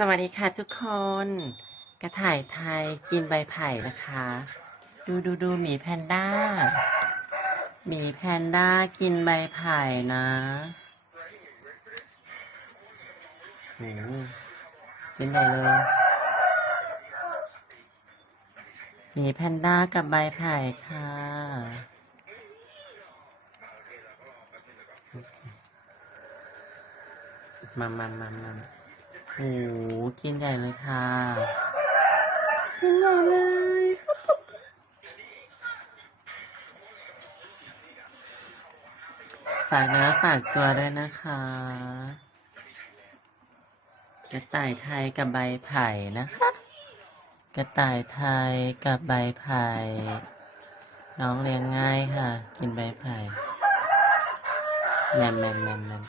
สวัสดีค่ะทุกคน กระต่ายไทยกินใบไผ่นะคะ ดูดูดูหมีแพนด้าหมีแพนด้ากินใบไผ่นะโอ้โหกินใหญ่เลยหมีแพนด้ากับใบไผ่ค่ะมามามามา โอ้โหกินใหญ่เลยค่ะ กินใหญ่เลย ฝากเนื้อฝากตัวด้วยนะคะ กระต่ายไทยกับใบไผ่นะคะ กระต่ายไทยกับใบไผ่ น้องเลี้ยงง่ายค่ะ กินใบไผ่แมมแมมแมมแมม